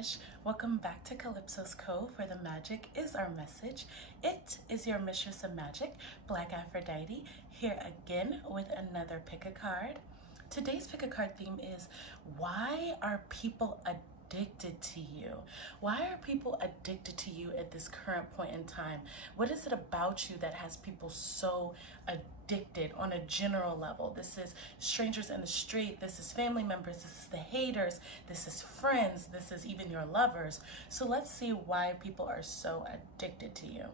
Fresh. Welcome back to Calypso's Cove, where the magic is our message. It is your mistress of magic, BlkAfroditee, here again with another pick a card. Today's pick a card theme is, why are people addicted to you? Why are people addicted to you at this current point in time? What is it about you that has people so addicted on a general level? This is strangers in the street, this is family members, this is the haters, this is friends, this is even your lovers. So let's see why people are so addicted to you.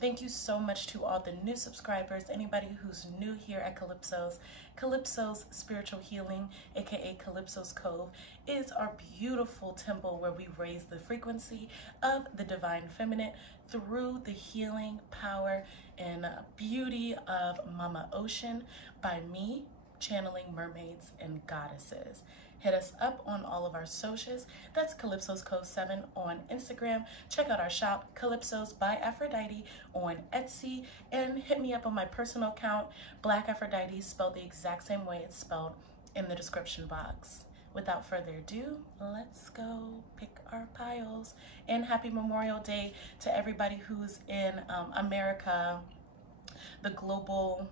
Thank you so much to all the new subscribers, anybody who's new here at Calypso's. Calypso's Spiritual Healing, aka Calypso's Cove, is our beautiful temple where we raise the frequency of the divine feminine through the healing power and beauty of Mama Ocean by me, channeling mermaids and goddesses. Hit us up on all of our socials. That's Calypso's Cove 7 on Instagram. Check out our shop, Calypso's by Aphrodite, on Etsy. And hit me up on my personal account, BlkAfroditee, spelled the exact same way it's spelled in the description box. Without further ado, let's go pick our piles. And happy Memorial Day to everybody who's in America, the global...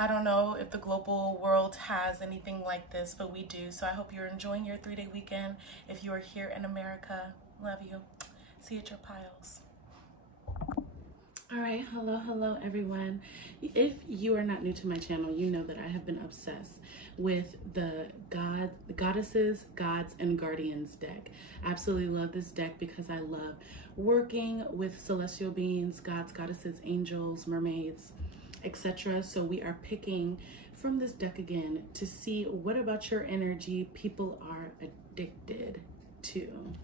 I don't know if the global world has anything like this, but we do. So I hope you're enjoying your 3-day weekend. If you are here in America, love you. See you at your piles. All right, hello everyone. If you are not new to my channel, you know that I have been obsessed with the Goddesses, Gods, and Guardians deck. Absolutely love this deck because I love working with celestial beings, gods, goddesses, angels, mermaids, etc. So we are picking from this deck again to see what about your energy people are addicted to.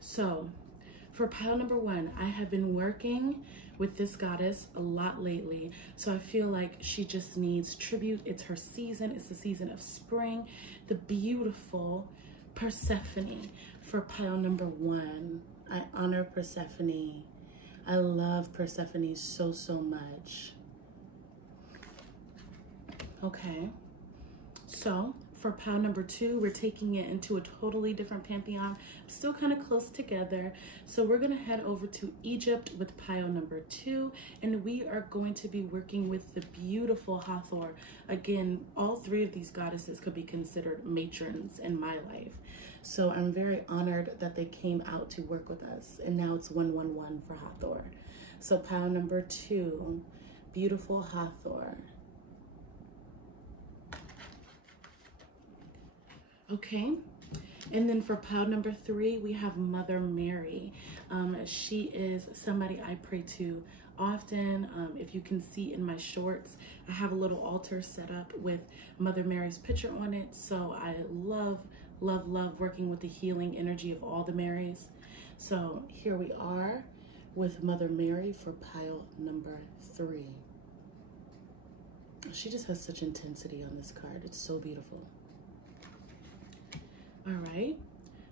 So for pile number 1, I have been working with this goddess a lot lately. So I feel like she just needs tribute. It's her season. It's the season of spring. The beautiful Persephone for pile number 1. I honor Persephone. I love Persephone so much. Okay, so for pile number 2, we're taking it into a totally different pantheon, still kind of close together. So we're gonna head over to Egypt with pile number 2, and we are going to be working with the beautiful Hathor. Again, all 3 of these goddesses could be considered matrons in my life. So I'm very honored that they came out to work with us. And now it's 111 for Hathor. So pile number 2, beautiful Hathor. Okay. And then for pile number 3, we have Mother Mary. She is somebody I pray to often. If you can see in my shorts, I have a little altar set up with Mother Mary's picture on it. So I love working with the healing energy of all the Marys. So here we are with Mother Mary for pile number 3. She just has such intensity on this card. It's so beautiful. All right,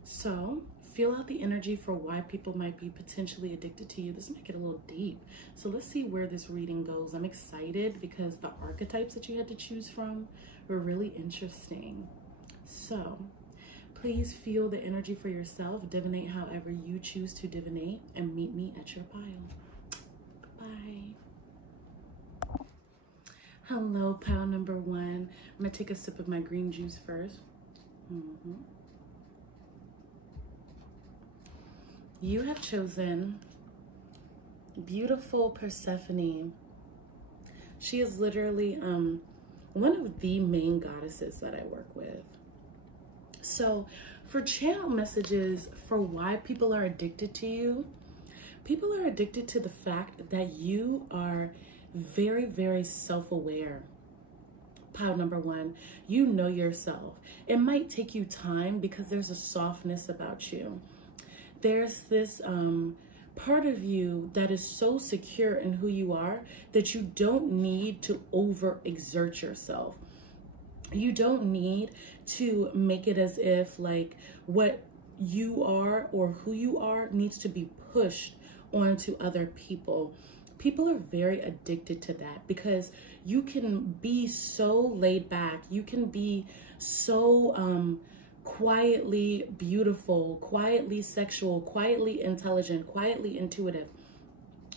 so feel out the energy for why people might be potentially addicted to you. This might get a little deep. So let's see where this reading goes. I'm excited because the archetypes that you had to choose from were really interesting. So please feel the energy for yourself. Divinate however you choose to divinate, and meet me at your pile. Bye. Hello, pile number 1. I'm gonna take a sip of my green juice first. You have chosen beautiful Persephone. She is literally one of the main goddesses that I work with. So for channel messages for why people are addicted to you, people are addicted to the fact that you are very self-aware. Pile number 1, you know yourself. It might take you time because there's a softness about you. There's this part of you that is so secure in who you are that you don't need to overexert yourself. You don't need to make it as if like what you are or who you are needs to be pushed onto other people. People are very addicted to that because you can be so laid back. You can be so quietly beautiful, quietly sexual, quietly intelligent, quietly intuitive.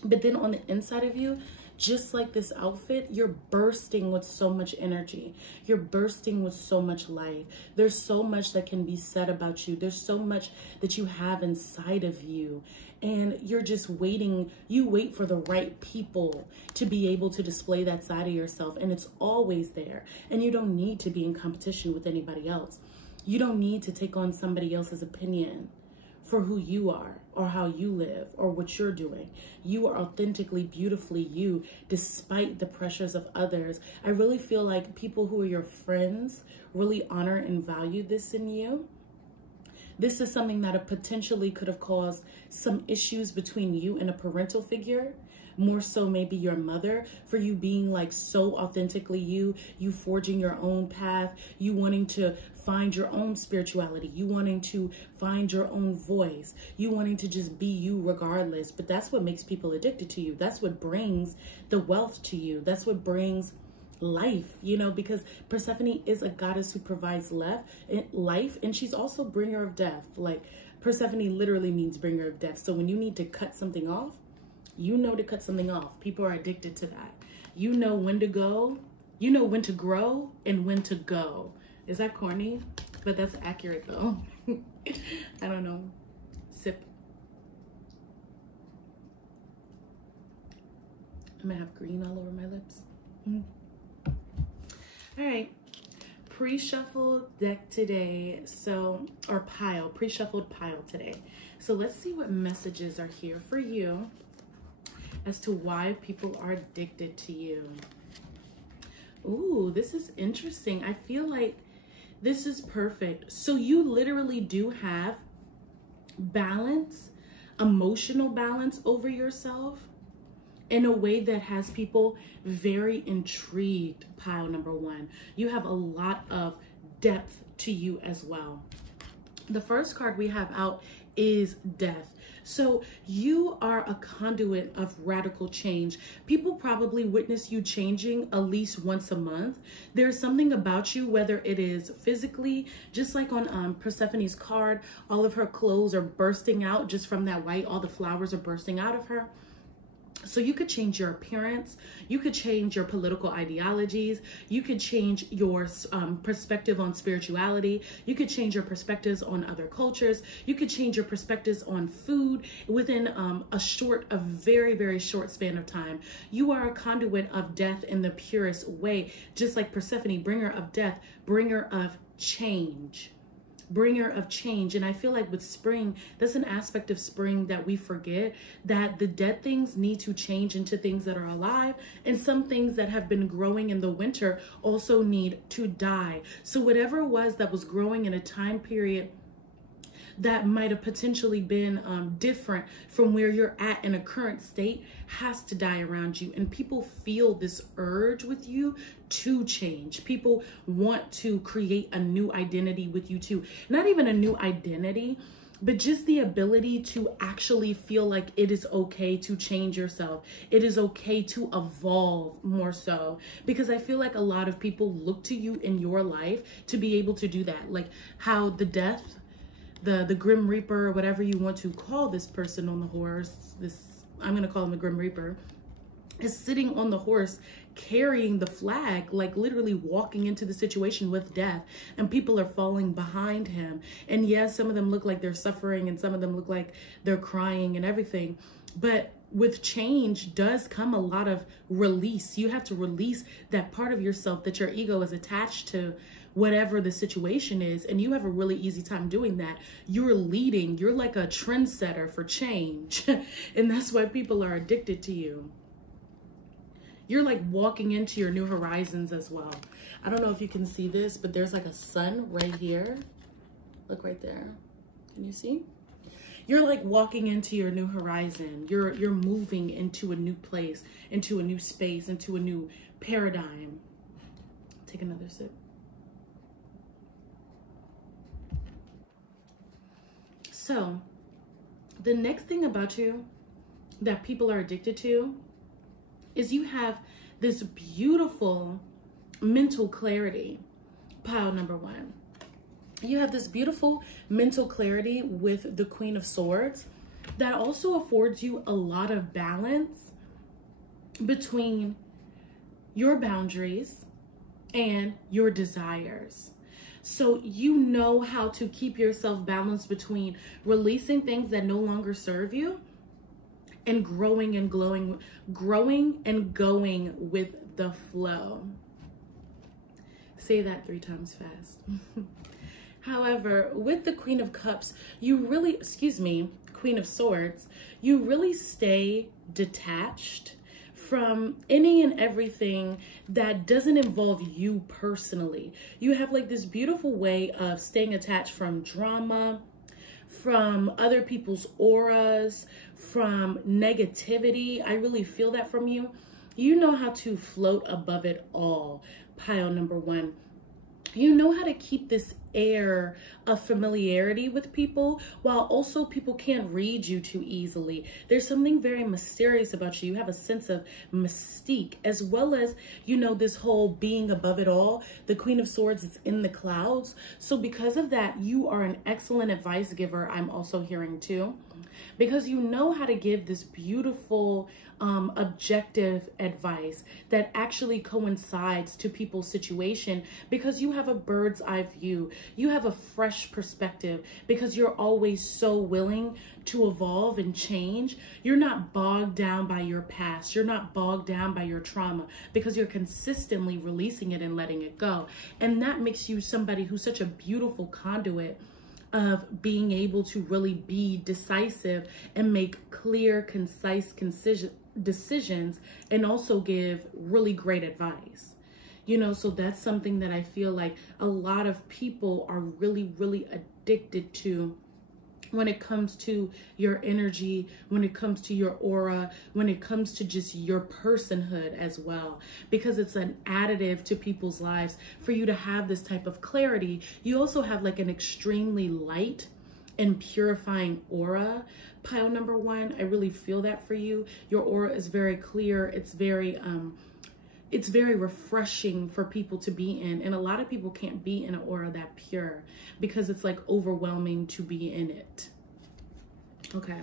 But then on the inside of you, just like this outfit, you're bursting with so much energy. You're bursting with so much life. There's so much that can be said about you. There's so much that you have inside of you. And you're just waiting. You wait for the right people to be able to display that side of yourself. And it's always there. And you don't need to be in competition with anybody else. You don't need to take on somebody else's opinion for who you are or how you live or what you're doing. You are authentically, beautifully you, despite the pressures of others. I really feel like people who are your friends really honor and value this in you. This is something that potentially could have caused some issues between you and a parental figure. More so maybe your mother, for you being like so authentically you forging your own path, you wanting to find your own spirituality, you wanting to find your own voice, you wanting to just be you regardless. But that's what makes people addicted to you. That's what brings the wealth to you. That's what brings life, you know, because Persephone is a goddess who provides life, and she's also bringer of death. Like Persephone literally means bringer of death. So when you need to cut something off, you know to cut something off. People are addicted to that. You know when to go, you know when to grow and when to go. Is that corny? But that's accurate though. I don't know. Sip. I'm gonna have green all over my lips. All right, pre-shuffled deck today. So, or pile, pre-shuffled pile today. So let's see what messages are here for you as to why people are addicted to you. Ooh, this is interesting. I feel like this is perfect. So you literally do have balance, emotional balance over yourself in a way that has people very intrigued, pile number one. You have a lot of depth to you as well. The first card we have out is death. So you are a conduit of radical change. People probably witness you changing at least once a month. There's something about you, whether it is physically, just like on Persephone's card, all of her clothes are bursting out just from that white, all the flowers are bursting out of her. So you could change your appearance, you could change your political ideologies, you could change your perspective on spirituality, you could change your perspectives on other cultures, you could change your perspectives on food within a very, very short span of time. You are a conduit of death in the purest way, just like Persephone, bringer of death, bringer of change. Bringer of change. And I feel like with spring, that's an aspect of spring that we forget, that the dead things need to change into things that are alive, and some things that have been growing in the winter also need to die. So whatever it was that was growing in a time period that might have potentially been different from where you're at in a current state has to die around you. And people feel this urge with you to change. People want to create a new identity with you too. Not even a new identity, but just the ability to actually feel like it is okay to change yourself. It is okay to evolve more so, because I feel like a lot of people look to you in your life to be able to do that. Like how the death, the Grim Reaper, or whatever you want to call this person on the horse, I'm going to call him the Grim Reaper, is sitting on the horse carrying the flag, like literally walking into the situation with death, and people are falling behind him. And yes, some of them look like they're suffering and some of them look like they're crying and everything. But with change does come a lot of release. You have to release that part of yourself that your ego is attached to whatever the situation is, and you have a really easy time doing that. You're leading, you're like a trendsetter for change, and that's why people are addicted to you. You're like walking into your new horizons as well. I don't know if you can see this, but there's like a sun right here. Look right there. Can you see? You're like walking into your new horizon. You're moving into a new place, into a new space, into a new paradigm. Take another sip. So the next thing about you that people are addicted to is you have this beautiful mental clarity, pile number one. You have this beautiful mental clarity with the Queen of Swords that also affords you a lot of balance between your boundaries and your desires. So you know how to keep yourself balanced between releasing things that no longer serve you and growing and going with the flow. Say that 3 times fast. However, with the Queen of Cups, Queen of Swords, you really stay detached from any and everything that doesn't involve you personally. You have like this beautiful way of staying attached from drama, from other people's auras, from negativity. I really feel that from you. You know how to float above it all, pile number 1. You know how to keep this air of familiarity with people while also people can't read you too easily. There's something very mysterious about you. You have a sense of mystique, as well as, you know, this whole being above it all. The Queen of Swords is in the clouds. So because of that, you are an excellent advice giver, I'm also hearing too, because you know how to give this beautiful objective advice that actually coincides to people's situation, because you have a bird's eye view. You have a fresh perspective because you're always so willing to evolve and change. You're not bogged down by your past. You're not bogged down by your trauma because you're consistently releasing it and letting it go. And that makes you somebody who's such a beautiful conduit of being able to really be decisive and make clear, concise decisions, and also give really great advice. You know, so that's something that I feel like a lot of people are really, really addicted to when it comes to your energy, when it comes to your aura, when it comes to just your personhood as well, because it's an additive to people's lives for you to have this type of clarity. You also have like an extremely light and purifying aura, pile number 1. I really feel that for you. Your aura is very clear. It's very refreshing for people to be in. And a lot of people can't be in an aura that pure because it's like overwhelming to be in it. Okay.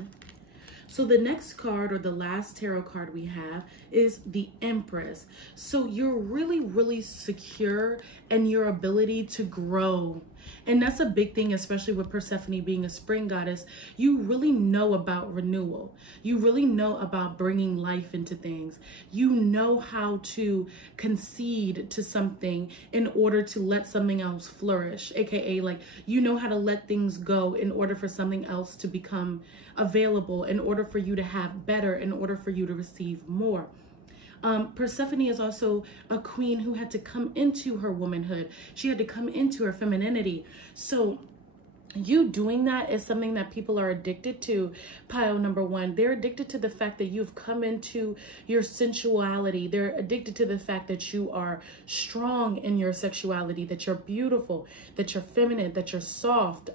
So the next card, or the last tarot card we have, is the Empress. So you're really, really secure in your ability to grow. And that's a big thing, especially with Persephone being a spring goddess. You really know about renewal. You really know about bringing life into things. You know how to concede to something in order to let something else flourish. AKA, like, you know how to let things go in order for something else to become available, in order for you to have better, in order for you to receive more. Persephone is also a queen who had to come into her womanhood. She had to come into her femininity. So you doing that is something that people are addicted to, pile number 1. They're addicted to the fact that you've come into your sensuality. They're addicted to the fact that you are strong in your sexuality, that you're beautiful, that you're feminine, that you're soft,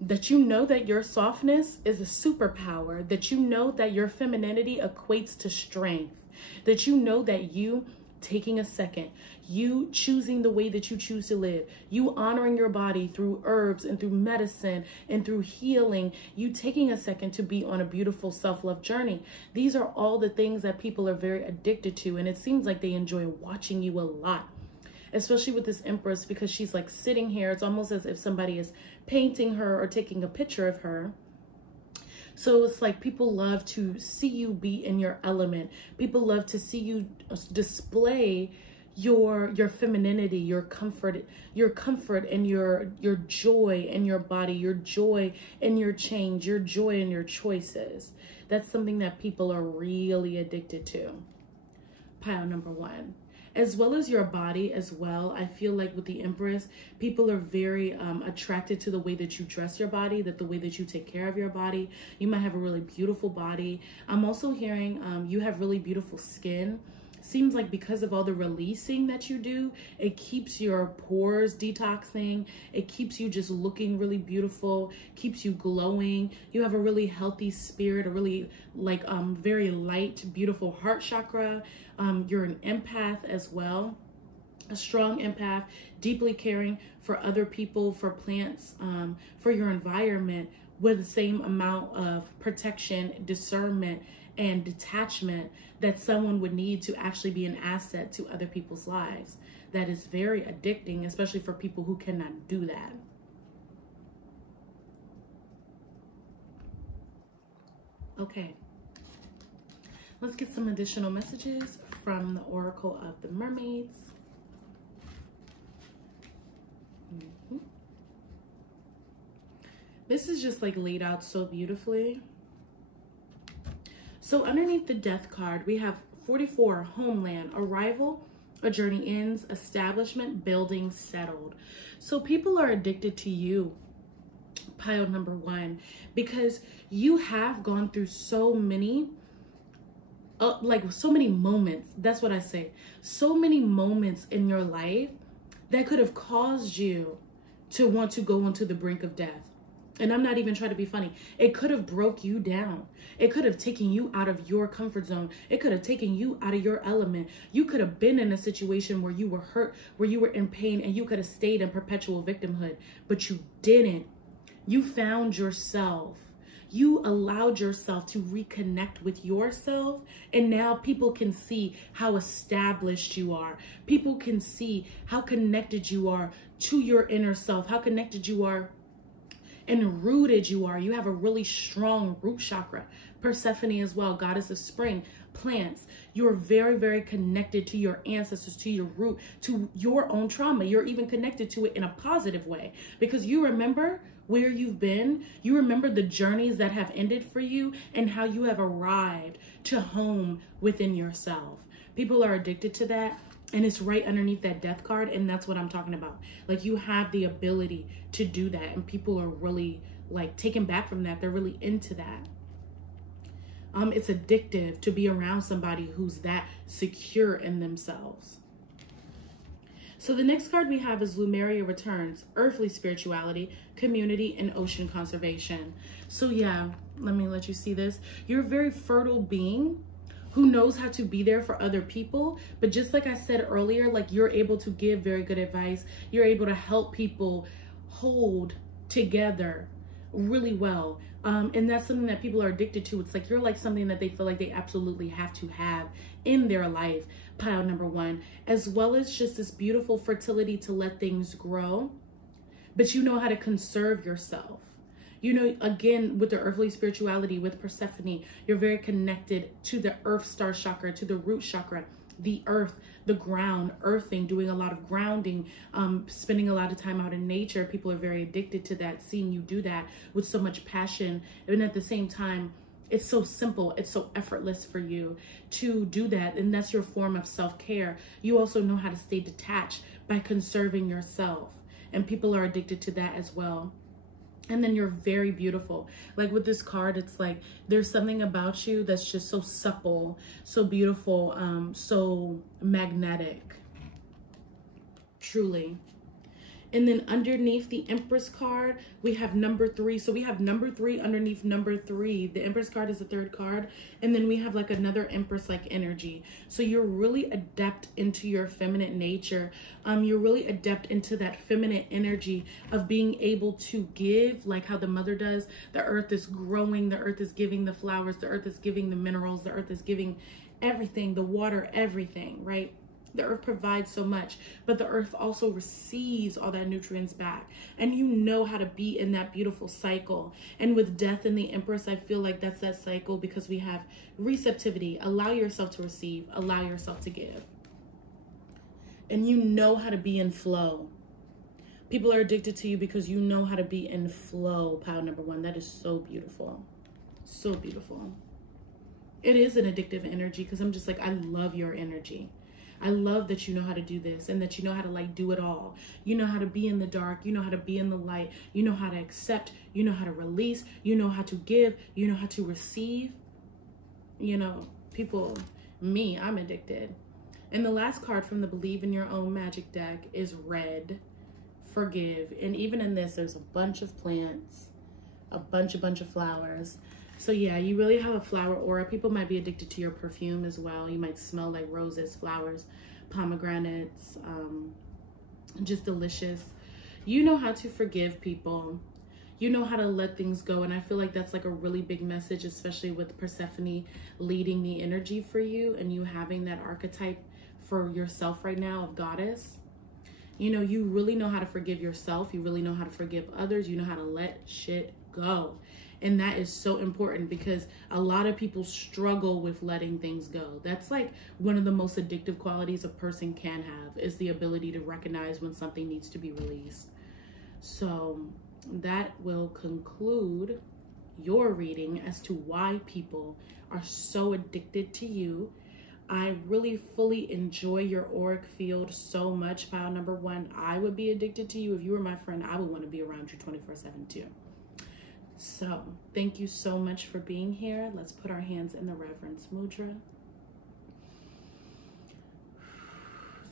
that you know that your softness is a superpower, that you know that your femininity equates to strength, that you know that you taking a second, you choosing the way that you choose to live, you honoring your body through herbs and through medicine and through healing, you taking a second to be on a beautiful self-love journey. These are all the things that people are very addicted to, and it seems like they enjoy watching you a lot, especially with this Empress, because she's like sitting here. It's almost as if somebody is painting her or taking a picture of her. So it's like people love to see you be in your element. People love to see you display your femininity, your comfort and your joy in your body, your joy in your change, your joy in your choices. That's something that people are really addicted to. Pile number 1. As well as your body as well. I feel like with the Empress, people are very attracted to the way that you dress your body, that the way that you take care of your body. You might have a really beautiful body. I'm also hearing you have really beautiful skin. Seems like because of all the releasing that you do, it keeps your pores detoxing. It keeps you just looking really beautiful, keeps you glowing. You have a really healthy spirit, a really like very light, beautiful heart chakra. You're an empath as well. a strong empath, deeply caring for other people, for plants, for your environment, with the same amount of protection, discernment, and detachment that someone would need to actually be an asset to other people's lives. That is very addicting, especially for people who cannot do that. Okay, let's get some additional messages from the Oracle of the Mermaids. This is just like laid out so beautifully. So underneath the Death card, we have 44, homeland, arrival, a journey ends, establishment, building, settled. So people are addicted to you, pile number 1, because you have gone through so many, so many moments. That's what I say. So many moments in your life that could have caused you to want to go onto the brink of death. And I'm not even trying to be funny. It could have broke you down. It could have taken you out of your comfort zone. It could have taken you out of your element. You could have been in a situation where you were hurt, where you were in pain, and you could have stayed in perpetual victimhood, but you didn't. You found yourself. You allowed yourself to reconnect with yourself, and now people can see how established you are. People can see how connected you are to your inner self, how connected you are and rooted you are. You have a really strong root chakra. Persephone as well, goddess of spring, plants. You're very, very connected to your ancestors, to your root, to your own trauma. You're even connected to it in a positive way because you remember where you've been. You remember the journeys that have ended for you and how you have arrived to home within yourself. People are addicted to that. And it's right underneath that Death card. And that's what I'm talking about. Like, you have the ability to do that. And people are really like taken back from that. They're really into that. It's addictive to be around somebody who's that secure in themselves. So the next card we have is Lumeria Returns, earthly spirituality, community, and ocean conservation. So yeah, let me let you see this. You're a very fertile being who knows how to be there for other people. But just like I said earlier, like, you're able to give very good advice. You're able to help people hold together really well. And that's something that people are addicted to. It's like you're like something that they feel like they absolutely have to have in their life, pile number 1, as well as just this beautiful fertility to let things grow. But you know how to conserve yourself. You know, again, with the earthly spirituality, with Persephone, you're very connected to the earth star chakra, to the root chakra, the earth, the ground, earthing, doing a lot of grounding, spending a lot of time out in nature. People are very addicted to that, seeing you do that with so much passion. And at the same time, it's so simple. It's so effortless for you to do that. And that's your form of self-care. You also know how to stay detached by conserving yourself. And people are addicted to that as well. And then you're very beautiful. Like with this card, it's like there's something about you that's just so supple, so beautiful, so magnetic. Truly. And then underneath the Empress card, we have number 3. So we have number 3 underneath number 3. The Empress card is the 3rd card. And then we have like another Empress-like energy. So you're really adept into your feminine nature. You're really adept into that feminine energy of being able to give, like how the mother does. The earth is growing. The earth is giving the flowers. The earth is giving the minerals. The earth is giving everything, the water, everything, right? The earth provides so much, but the earth also receives all that nutrients back. And you know how to be in that beautiful cycle. And with death and the Empress, I feel like that's that cycle because we have receptivity. Allow yourself to receive. Allow yourself to give. And you know how to be in flow. People are addicted to you because you know how to be in flow, pile number 1. That is so beautiful. So beautiful. It is an addictive energy because I'm just like, I love your energy. I love that you know how to do this and that you know how to like do it all. You know how to be in the dark. You know how to be in the light. You know how to accept. You know how to release. You know how to give. You know how to receive. You know, people, me, I'm addicted. And the last card from the Believe in Your Own Magic deck is Red, Forgive. And even in this, there's a bunch of plants, a bunch of flowers. So yeah, you really have a flower aura. People might be addicted to your perfume as well. You might smell like roses, flowers, pomegranates, just delicious. You know how to forgive people. You know how to let things go. And I feel like that's like a really big message, especially with Persephone leading the energy for you and you having that archetype for yourself right now of goddess. You know, you really know how to forgive yourself. You really know how to forgive others. You know how to let shit go. And that is so important because a lot of people struggle with letting things go. That's like one of the most addictive qualities a person can have, is the ability to recognize when something needs to be released. So that will conclude your reading as to why people are so addicted to you. I really fully enjoy your auric field so much. Pile number 1, I would be addicted to you. If you were my friend, I would want to be around you 24/7 too. So thank you so much for being here. Let's put our hands in the reverence mudra.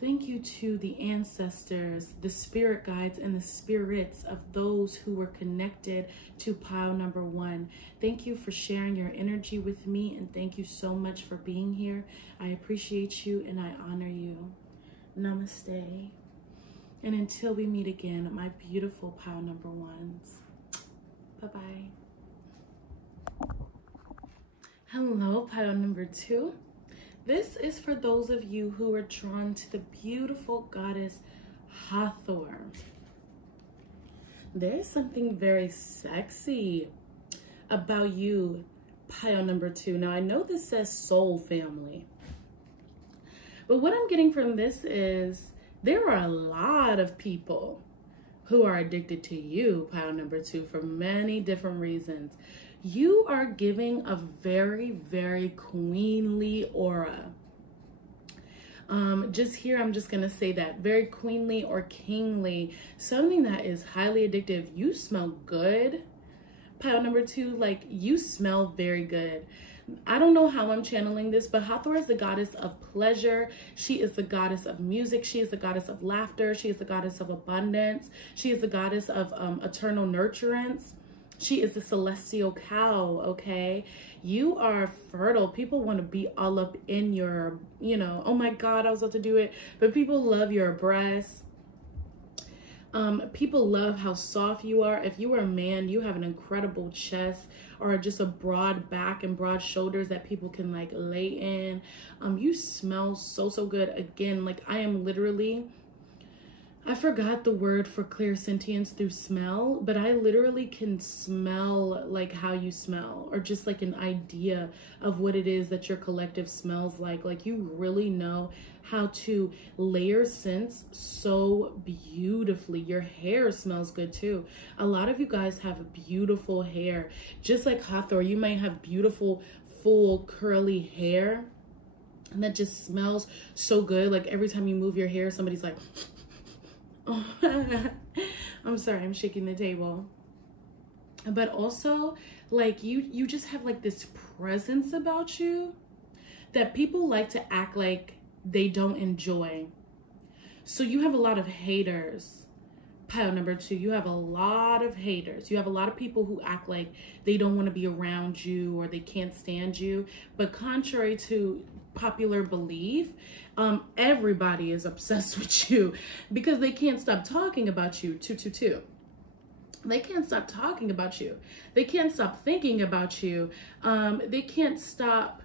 Thank you to the ancestors, the spirit guides, and the spirits of those who were connected to pile number 1. Thank you for sharing your energy with me, and thank you so much for being here. I appreciate you and I honor you. Namaste. And until we meet again, my beautiful pile number 1s. Bye-bye. Hello, pile number 2. This is for those of you who are drawn to the beautiful goddess Hathor. There's something very sexy about you, pile number 2. Now, I know this says soul family, but what I'm getting from this is there are a lot of people who are addicted to you, pile number 2, for many different reasons. You are giving a very, very queenly aura. Just here, I'm just going to say that. Very queenly or kingly. Something that is highly addictive. You smell good. Pile number 2, like you smell very good. I don't know how I'm channeling this, but Hathor is the goddess of pleasure. She is the goddess of music. She is the goddess of laughter. She is the goddess of abundance. She is the goddess of eternal nurturance. She is the celestial cow, okay? You are fertile. People want to be all up in your, you know, oh my God, I was about to do it. But people love your breasts. People love how soft you are. If you are a man, you have an incredible chest or just a broad back and broad shoulders that people can like lay in. You smell so, so good. Again, like I am literally, I forgot the word for clairsentience through smell, but I literally can smell like how you smell, or just like an idea of what it is that your collective smells like. Like you really know how to layer scents so beautifully. Your hair smells good too. A lot of you guys have beautiful hair. Just like Hathor, you might have beautiful, full, curly hair, and that just smells so good. Like every time you move your hair, somebody's like, oh, I'm sorry, I'm shaking the table. But also, like you just have like this presence about you that people like to act like they don't enjoy. So you have a lot of haters. Pile number 2, you have a lot of haters. You have a lot of people who act like they don't want to be around you or they can't stand you. But contrary to popular belief, everybody is obsessed with you because they can't stop talking about you. 222. They can't stop talking about you. They can't stop thinking about you. They can't stop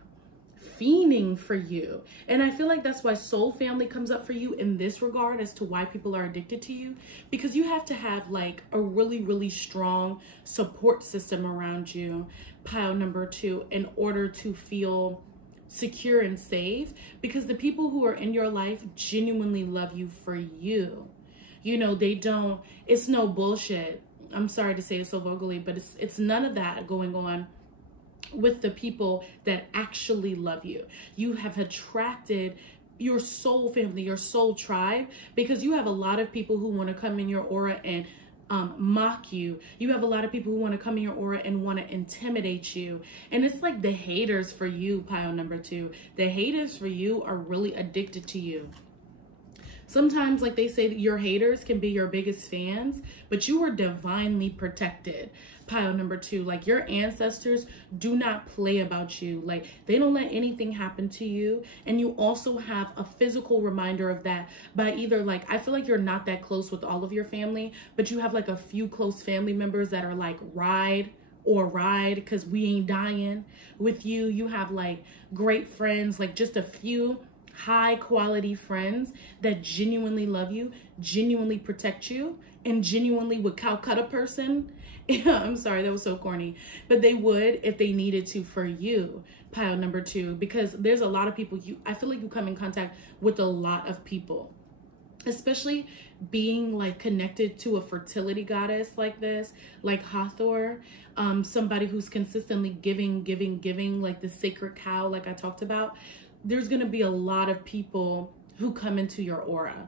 fiending for you. And I feel like that's why soul family comes up for you in this regard as to why people are addicted to you, because you have to have like a really, really strong support system around you, pile number 2, in order to feel secure and safe, because the people who are in your life genuinely love you for you. You know, they don't, it's no bullshit. I'm sorry to say it so vulgarly, but it's none of that going on with the people that actually love you. You have attracted your soul family, your soul tribe, because you have a lot of people who want to come in your aura and mock you. You have a lot of people who want to come in your aura and want to intimidate you. And it's like the haters for you, pile number 2. The haters for you are really addicted to you. Sometimes, like they say, that your haters can be your biggest fans, but you are divinely protected. Pile number 2, like your ancestors do not play about you. Like they don't let anything happen to you. And you also have a physical reminder of that by either, like, I feel like you're not that close with all of your family, but you have like a few close family members that are like ride because we ain't dying with you. You have like great friends, like just a few high quality friends that genuinely love you, genuinely protect you, and genuinely would Calcutta person. I'm sorry, that was so corny, but they would if they needed to for you. Pile number 2, because there's a lot of people, I feel like you come in contact with a lot of people, especially being like connected to a fertility goddess like this, like Hathor, somebody who's consistently giving, like the sacred cow, like I talked about. There's going to be a lot of people who come into your aura.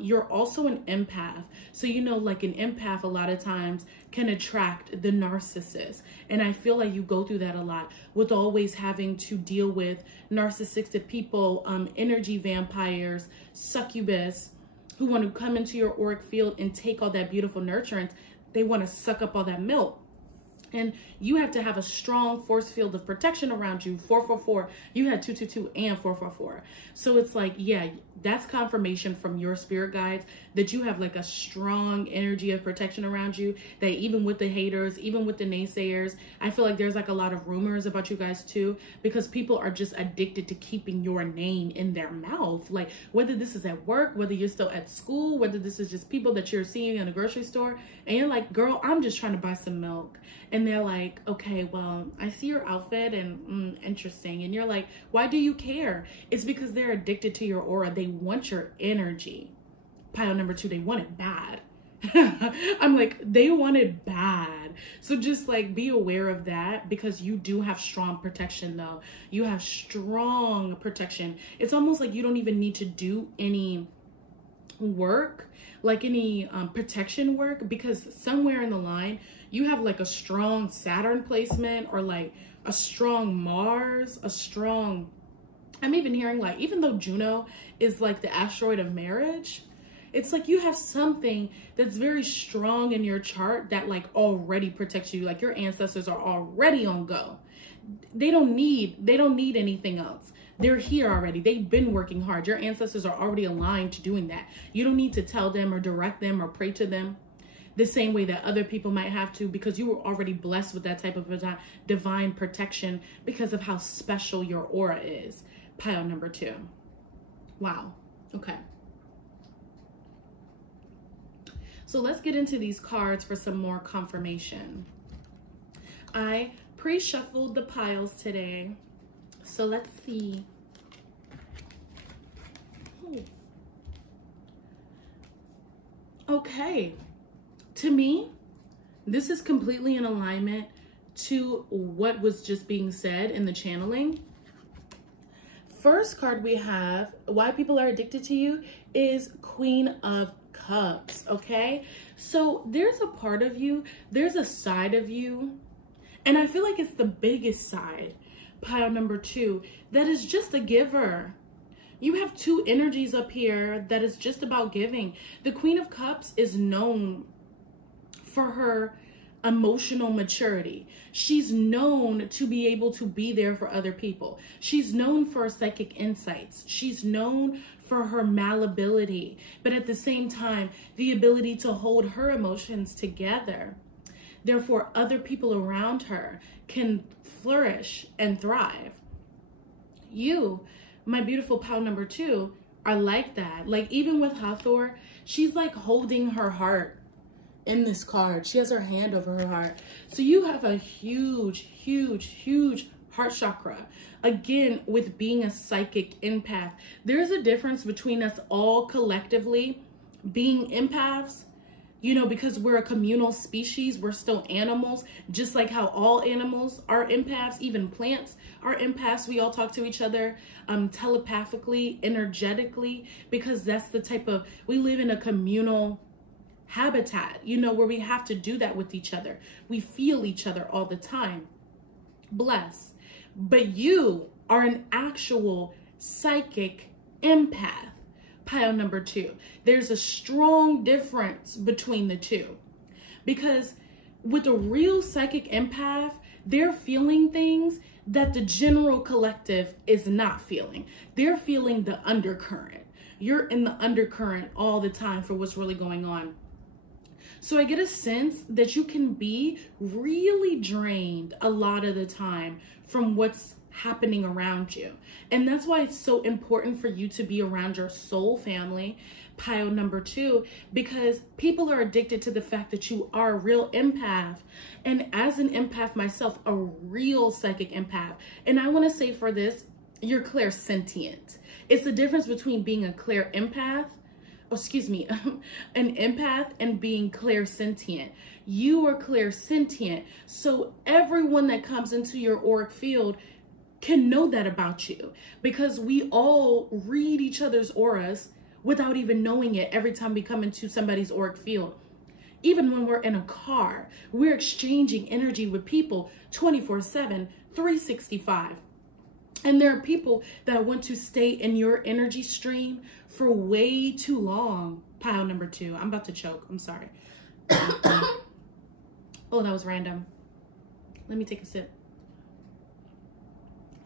You're also an empath. So, you know, like an empath a lot of times can attract the narcissist. And I feel like you go through that a lot with always having to deal with narcissistic people, energy vampires, succubus, who want to come into your auric field and take all that beautiful nurturance. They want to suck up all that milk. And you have to have a strong force field of protection around you. 444, you had 222 and 444. So it's like, yeah, that's confirmation from your spirit guides that you have like a strong energy of protection around you, that even with the haters, even with the naysayers, I feel like there's like a lot of rumors about you guys too, because people are just addicted to keeping your name in their mouth. Like whether this is at work, whether you're still at school, whether this is just people that you're seeing in a grocery store, and you're like, girl, I'm just trying to buy some milk. And they're like, okay, well, I see your outfit and interesting. And you're like, why do you care? It's because they're addicted to your aura. They want your energy. Pile number 2, they want it bad. I'm like, they want it bad. So just like be aware of that, because you do have strong protection though. You have strong protection. It's almost like you don't even need to do any work, like any protection work, because somewhere in the line, you have like a strong Saturn placement, or like a strong Mars, I'm even hearing like, even though Juno is like the asteroid of marriage, it's like you have something that's very strong in your chart that like already protects you. Like your ancestors are already on go. They don't need anything else. They're here already. They've been working hard. Your ancestors are already aligned to doing that. You don't need to tell them or direct them or pray to them the same way that other people might have to, because you were already blessed with that type of divine protection because of how special your aura is. Pile number 2. Wow. Okay. So let's get into these cards for some more confirmation. I pre-shuffled the piles today. So let's see. Okay. To me, this is completely in alignment to what was just being said in the channeling. First card we have, why people are addicted to you, is Queen of Cups, okay? So there's a part of you, there's a side of you, and I feel like it's the biggest side, pile number 2, that is just a giver. You have 2 energies up here that is just about giving. The Queen of Cups is known for her emotional maturity. She's known to be able to be there for other people. She's known for her psychic insights. She's known for her malleability, but at the same time, the ability to hold her emotions together. Therefore, other people around her can flourish and thrive. You, my beautiful pile number 2, are like that. Like even with Hathor, she's like holding her heart in this card. She has her hand over her heart. So you have a huge heart chakra. Again, with being a psychic empath, there's a difference between us all collectively being empaths, you know, because we're a communal species. We're still animals, just like how all animals are empaths. Even plants are empaths. We all talk to each other telepathically, energetically, because that's the type of, we live in a communal habitat, you know, where we have to do that with each other. We feel each other all the time. Bless. But you are an actual psychic empath pile number 2. There's a strong difference between the two, because with a real psychic empath, they're feeling things that the general collective is not feeling. They're feeling the undercurrent. You're in the undercurrent all the time for what's really going on. So I get a sense that you can be really drained a lot of the time from what's happening around you. And that's why it's so important for you to be around your soul family, pile number 2, because people are addicted to the fact that you are a real empath. And as an empath myself, a real psychic empath. And I want to say for this, you're clairsentient. It's the difference between being a an empath and being clairsentient. You are clairsentient. So everyone that comes into your auric field can know that about you, because we all read each other's auras without even knowing it every time we come into somebody's auric field. Even when we're in a car, we're exchanging energy with people 24/7, 365. And there are people that want to stay in your energy stream for way too long. Pile number 2. I'm about to choke. I'm sorry. Oh, that was random. Let me take a sip.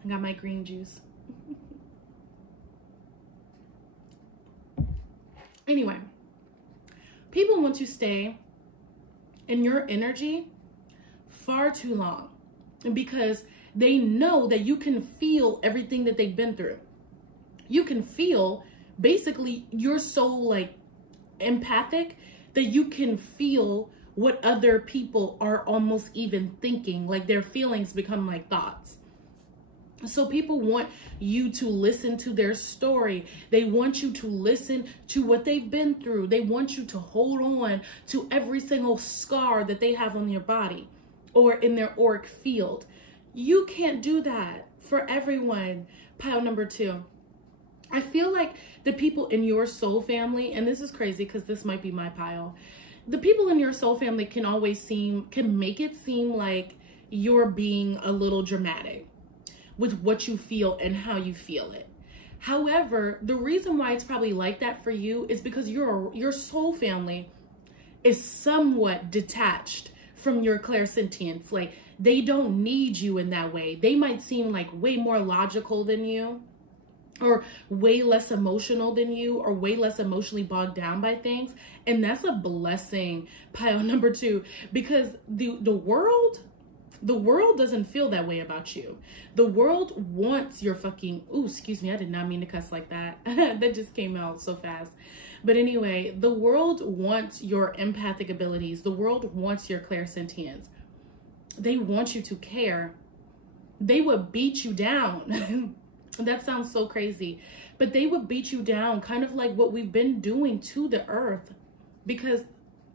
I got my green juice. Anyway, people want to stay in your energy far too long because they know that you can feel everything that they've been through. You can feel, basically, you're so like empathic that you can feel what other people are almost even thinking. Like their feelings become like thoughts. So people want you to listen to their story. They want you to listen to what they've been through. They want you to hold on to every single scar that they have on your body or in their auric field. You can't do that for everyone. Pile number 2. I feel like the people in your soul family, and this is crazy because this might be my pile. The people in your soul family can make it seem like you're being a little dramatic with what you feel and how you feel it. However, the reason why it's probably like that for you is because your soul family is somewhat detached from your clairsentience. Like they don't need you in that way. They might seem like way more logical than you, or way less emotional than you, or way less emotionally bogged down by things. And that's a blessing, pile number 2, because the world doesn't feel that way about you. The world wants your fucking, ooh, excuse me, I did not mean to cuss like that. That just came out so fast. But anyway, the world wants your empathic abilities. The world wants your clairsentience. They want you to care. They would beat you down. That sounds so crazy, but they would beat you down, kind of like what we've been doing to the earth, because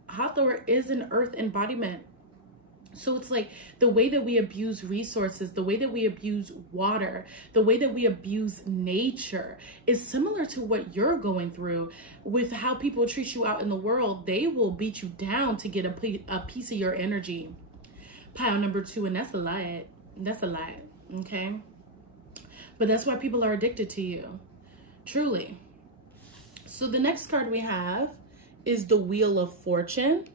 Hathor is an earth embodiment. So it's like the way that we abuse resources, the way that we abuse water, the way that we abuse nature is similar to what you're going through with how people treat you out in the world. They will beat you down to get a piece of your energy. Pile number 2, and that's a lot. That's a lot, okay? But that's why people are addicted to you, truly. So the next card we have is the Wheel of Fortune.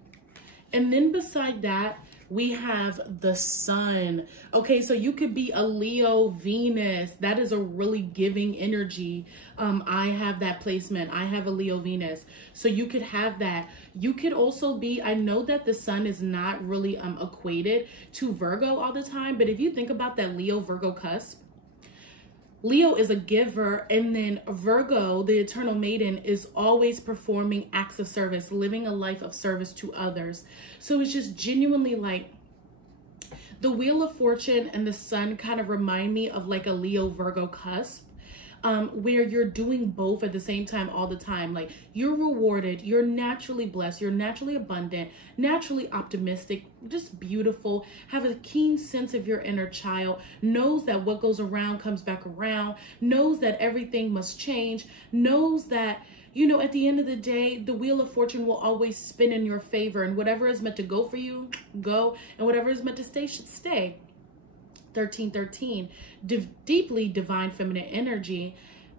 And then beside that, we have the Sun. Okay, so you could be a Leo Venus. That is a really giving energy. I have that placement. I have a Leo Venus. So you could have that. You could also be, I know that the Sun is not really equated to Virgo all the time, but if you think about that Leo Virgo cusp, Leo is a giver, and then Virgo, the eternal maiden, is always performing acts of service, living a life of service to others. So it's just genuinely like the Wheel of Fortune and the Sun kind of remind me of like a Leo Virgo cusp. Where you're doing both at the same time all the time. Like you're rewarded, you're naturally blessed, you're naturally abundant, naturally optimistic, just beautiful, have a keen sense of your inner child, knows that what goes around comes back around, knows that everything must change, knows that, you know, at the end of the day, the Wheel of Fortune will always spin in your favor, and whatever is meant to go for you, go, and whatever is meant to stay should stay. 1313, deeply divine feminine energy.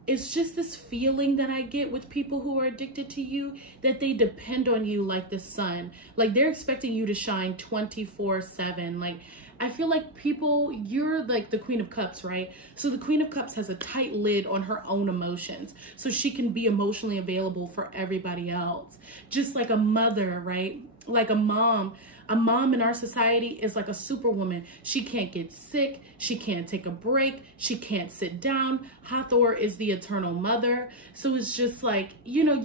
it's just this feeling that I get with people who are addicted to you, that they depend on you like the sun. Like they're expecting you to shine 24/7. Like I feel like people, you're like the Queen of Cups, right? So the Queen of Cups has a tight lid on her own emotions, so she can be emotionally available for everybody else. Just like a mother, right? Like a mom. A mom in our society is like a superwoman. She can't get sick. She can't take a break. She can't sit down. Hathor is the eternal mother. So it's just like, you know,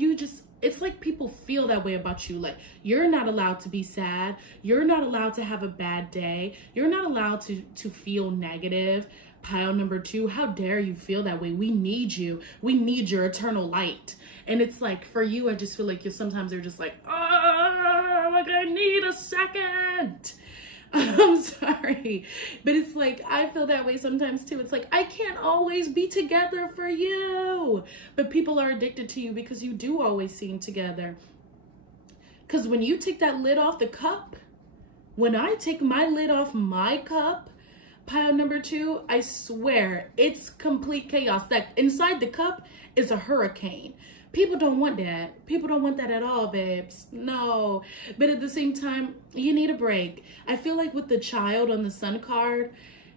it's like people feel that way about you. Like you're not allowed to be sad. You're not allowed to have a bad day. You're not allowed to feel negative. Pile number 2, how dare you feel that way? We need you. We need your eternal light. And it's like, for you, I just feel like sometimes they're just like, oh, like I need a second. I'm sorry. But it's like, I feel that way sometimes too. It's like, I can't always be together for you. But people are addicted to you because you do always seem together. Because when you take that lid off the cup, when I take my lid off my cup, pile number 2, I swear it's complete chaos. That inside the cup is a hurricane. People don't want that. People don't want that at all, babes. No. But at the same time, you need a break. I feel like with the child on the sun card,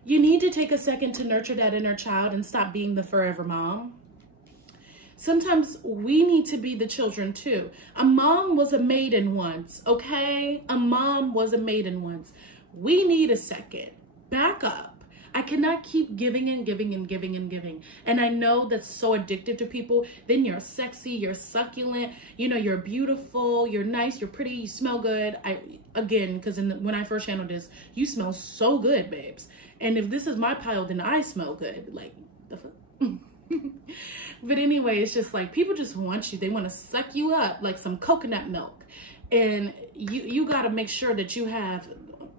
you need to take a second to nurture that inner child and stop being the forever mom. Sometimes we need to be the children too. A mom was a maiden once, okay? A mom was a maiden once. We need a second. Back up. I cannot keep giving and giving and giving and giving. And I know that's so addictive to people. Then you're sexy, you're succulent, you know, you're beautiful, you're nice, you're pretty, you smell good. Because when I first channeled this, you smell so good, babes. And if this is my pile, then I smell good. Like, the fuck? But anyway, it's just like, people just want you. They want to suck you up like some coconut milk. And you got to make sure that you have,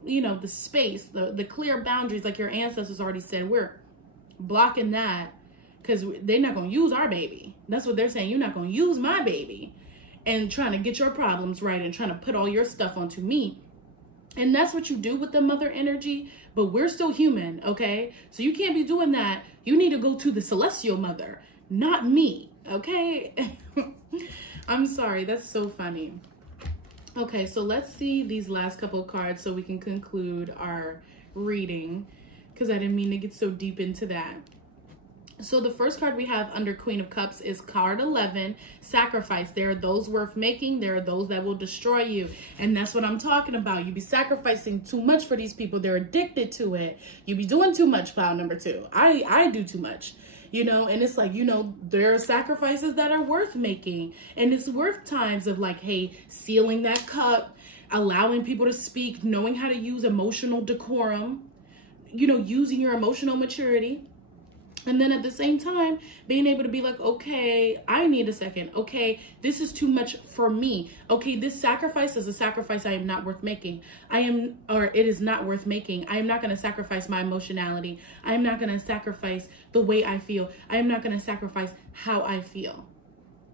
you know, the space, the clear boundaries, like your ancestors already said. We're blocking that because they're not going to use our baby. That's what they're saying. You're not going to use my baby, and trying to get your problems right and trying to put all your stuff onto me. And that's what you do with the mother energy, but we're still human, okay? So you can't be doing that. You need to go to the celestial mother, not me, okay? I'm sorry, that's so funny. Okay, so let's see these last couple cards so we can conclude our reading, because I didn't mean to get so deep into that. So the first card we have under Queen of Cups is card 11, Sacrifice. There are those worth making. There are those that will destroy you. And that's what I'm talking about. You be sacrificing too much for these people. They're addicted to it. You be doing too much, pile number 2. I do too much. You know, and it's like, you know, there are sacrifices that are worth making. And it's worth times of like, hey, sealing that cup, allowing people to speak, knowing how to use emotional decorum, you know, using your emotional maturity. And then at the same time, being able to be like, okay, I need a second. Okay, this is too much for me. Okay, this sacrifice is a sacrifice I am not worth making. It is not worth making. I am not going to sacrifice my emotionality. I am not going to sacrifice the way I feel. I am not going to sacrifice how I feel.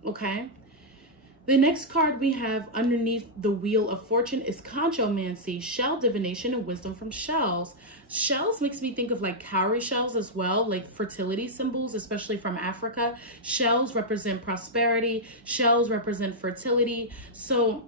Okay? The next card we have underneath the Wheel of Fortune is Conchomancy, shell divination and wisdom from shells. Shells makes me think of like cowrie shells as well, like fertility symbols, especially from Africa. Shells represent prosperity. Shells represent fertility. So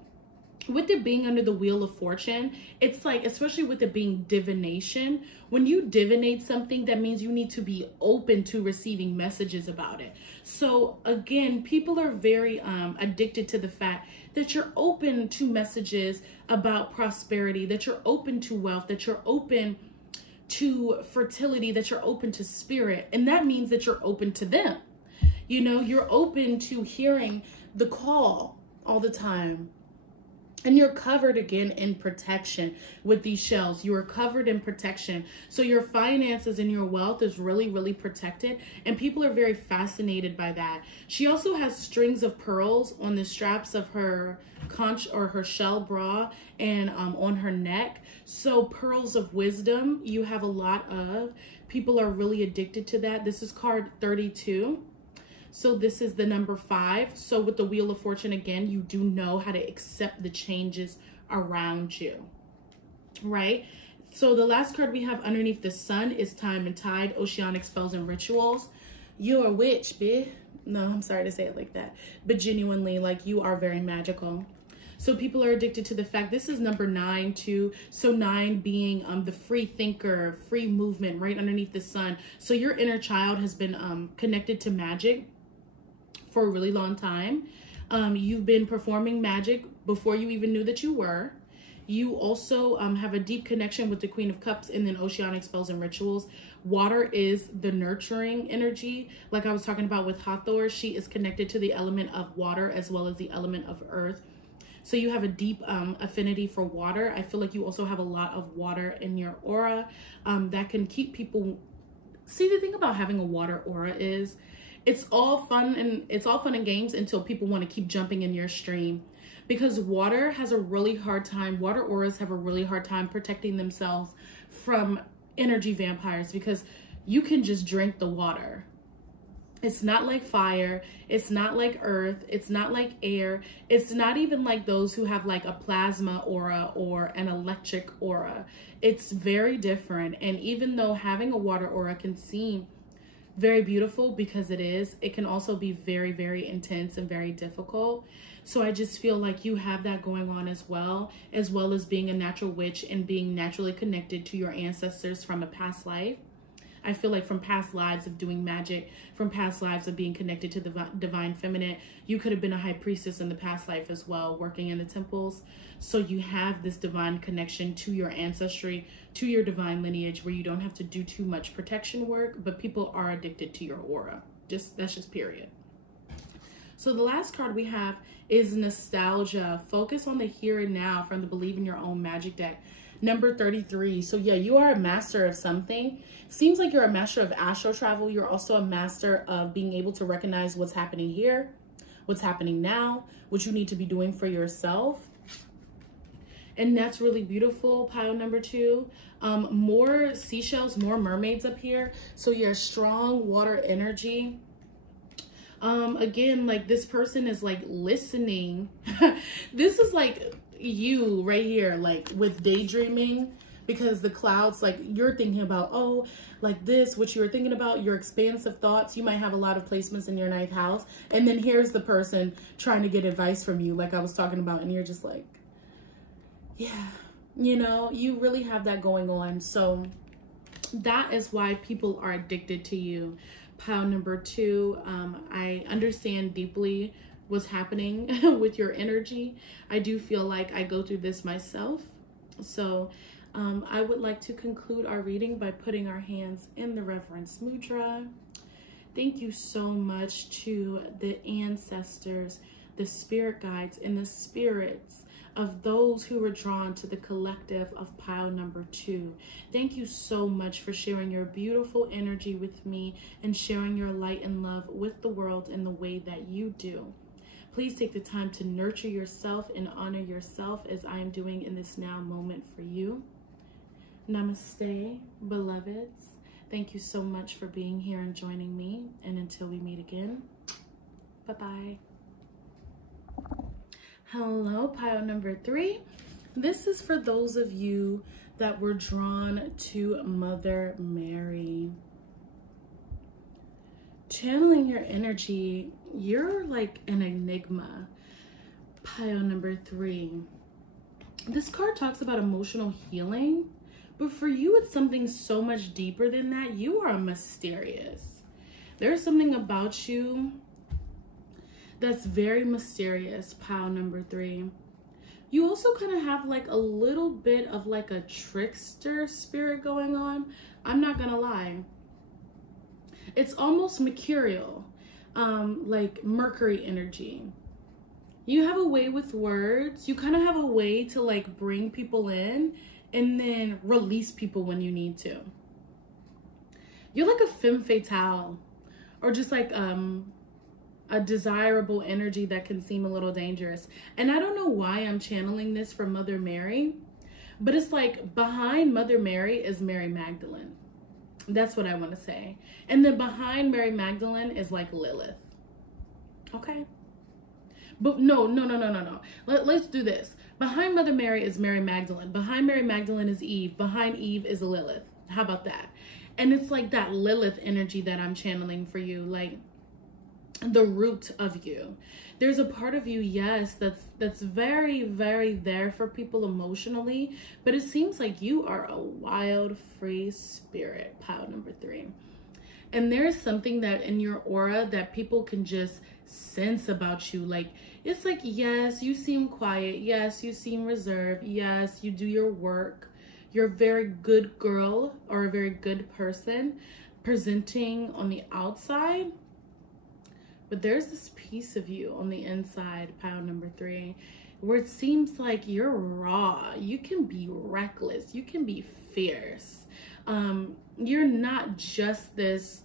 with it being under the Wheel of Fortune, it's like, especially with it being divination, when you divinate something, that means you need to be open to receiving messages about it. So again, people are very addicted to the fact that you're open to messages about prosperity, that you're open to wealth, that you're open to fertility, that you're open to spirit. And that means that you're open to them. You know, you're open to hearing the call all the time. And you're covered again in protection with these shells. You are covered in protection. So your finances and your wealth is really, really protected. And people are very fascinated by that. She also has strings of pearls on the straps of her conch or her shell bra and on her neck. So pearls of wisdom, you have a lot of. People are really addicted to that. This is card 32. So this is the number 5. So with the Wheel of Fortune, again, you do know how to accept the changes around you, right? So the last card we have underneath the Sun is Time and Tide, Oceanic Spells and Rituals. you're a witch, bitch. No, I'm sorry to say it like that. But genuinely, like, you are very magical. So people are addicted to the fact, this is number 9 too. So 9 being the free thinker, free movement, right underneath the sun. So your inner child has been connected to magic for a really long time. You've been performing magic before you even knew that you were. You also have a deep connection with the Queen of Cups and then oceanic spells and rituals. Water is the nurturing energy. Like I was talking about with Hathor, she is connected to the element of water as well as the element of earth. So you have a deep affinity for water. I feel like you also have a lot of water in your aura that can keep people... See, the thing about having a water aura is it's all fun and games until people want to keep jumping in your stream. Because water has a really hard time, water auras have a really hard time protecting themselves from energy vampires, because you can just drink the water. It's not like fire, it's not like earth, it's not like air, it's not even like those who have like a plasma aura or an electric aura. It's very different. And even though having a water aura can seem very beautiful, because it can also be very, very intense and very difficult. So I just feel like you have that going on as well as being a natural witch and being naturally connected to your ancestors from a past life. I feel like from past lives of doing magic, from past lives of being connected to the divine feminine, you could have been a high priestess in the past life as well, working in the temples. So you have this divine connection to your ancestry, to your divine lineage, where you don't have to do too much protection work, but people are addicted to your aura. That's just period. So the last card we have is Nostalgia. Focus on the here and now from the Believe in Your Own Magic deck. Number 33. So yeah, you are a master of something. Seems like you're a master of astral travel. You're also a master of being able to recognize what's happening here, what's happening now, what you need to be doing for yourself. And that's really beautiful, pile number 2. More seashells, more mermaids up here. So you're strong water energy. Again, like this person is like listening. This is like you right here, like with daydreaming, because the clouds, like you're thinking about, oh, like this, what you were thinking about, your expansive thoughts. You might have a lot of placements in your 9th house. And then here's the person trying to get advice from you, like I was talking about, and you're just like, yeah, you know, you really have that going on. So that is why people are addicted to you. Pile number 2, I understand deeply what's happening with your energy. I do feel like I go through this myself. So I would like to conclude our reading by putting our hands in the reverence mudra. Thank you so much to the ancestors, the spirit guides, and the spirits of those who were drawn to the collective of pile number 2. Thank you so much for sharing your beautiful energy with me and sharing your light and love with the world in the way that you do. Please take the time to nurture yourself and honor yourself as I am doing in this now moment for you. Namaste, beloveds. Thank you so much for being here and joining me. And until we meet again, bye-bye. Hello, pile number 3. This is for those of you that were drawn to Mother Mary. Channeling your energy, you're like an enigma. Pile number 3. This card talks about emotional healing, but for you, it's something so much deeper than that. You are mysterious. There's something about you that's very mysterious, pile number 3. You also kind of have like a little bit of like a trickster spirit going on. I'm not gonna lie. It's almost mercurial, like Mercury energy. You have a way with words. You kind of have a way to like bring people in and then release people when you need to. You're like a femme fatale, or just like a desirable energy that can seem a little dangerous. And I don't know why I'm channeling this from Mother Mary, but it's like behind Mother Mary is Mary Magdalene. That's what I want to say. And then behind Mary Magdalene is like Lilith. Okay. But no. Let's do this. Behind Mother Mary is Mary Magdalene. Behind Mary Magdalene is Eve. Behind Eve is Lilith. How about that? And it's like that Lilith energy that I'm channeling for you, like the root of you. There's a part of you, yes, that's very, very there for people emotionally, but it seems like you are a wild, free spirit, pile number 3. And there's something that in your aura that people can just sense about you. Like, it's like, yes, you seem quiet. Yes, you seem reserved. Yes, you do your work. You're a very good girl or a very good person presenting on the outside. But there's this piece of you on the inside, pile number 3, where it seems like you're raw. You can be reckless. You can be fierce. You're not just this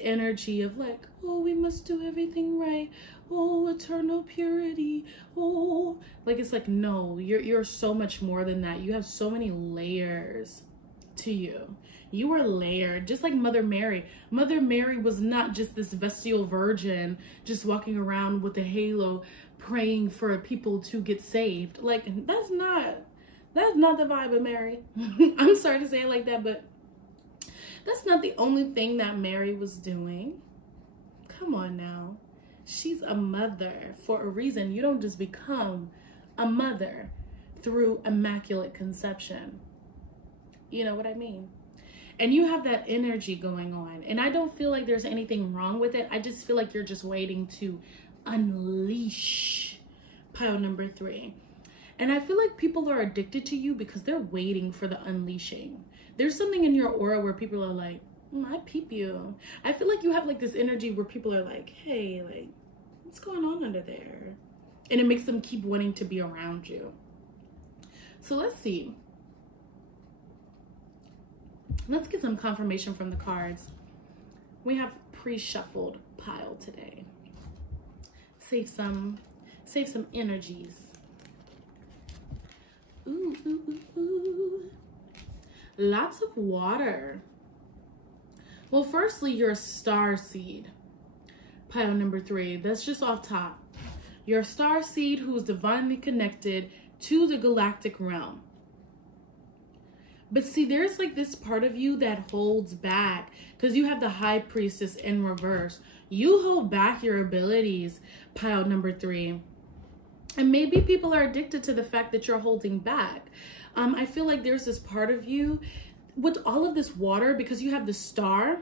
energy of like, oh, we must do everything right. Oh, eternal purity. Oh, like, it's like, no, you're so much more than that. You have so many layers to you. You are layered, just like Mother Mary. Mother Mary was not just this vestal virgin just walking around with a halo praying for people to get saved. Like, that's not the vibe of Mary. I'm sorry to say it like that, but that's not the only thing that Mary was doing. Come on now. She's a mother for a reason. You don't just become a mother through immaculate conception. You know what I mean? And you have that energy going on. And I don't feel like there's anything wrong with it. I just feel like you're just waiting to unleash, pile number 3. And I feel like people are addicted to you because they're waiting for the unleashing. There's something in your aura where people are like, I peep you. I feel like you have like this energy where people are like, hey, like, what's going on under there? And it makes them keep wanting to be around you. So let's see. Let's get some confirmation from the cards. We have pre-shuffled pile today. Save some energies. Ooh, ooh, ooh, ooh. Lots of water. Well, firstly, you're a starseed. Pile number 3. That's just off top. You're a starseed who is divinely connected to the galactic realm. But see, there's like this part of you that holds back because you have the High Priestess in reverse. You hold back your abilities, pile number 3. And maybe people are addicted to the fact that you're holding back. I feel like there's this part of you with all of this water, because you have the Star,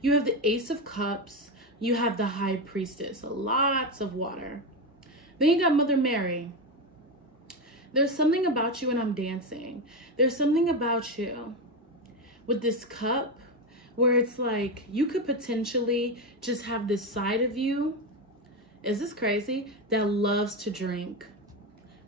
you have the Ace of Cups, you have the High Priestess, lots of water. Then you got Mother Mary. There's something about you, and I'm dancing. There's something about you with this cup where it's like you could potentially just have this side of you. Is this crazy? That loves to drink,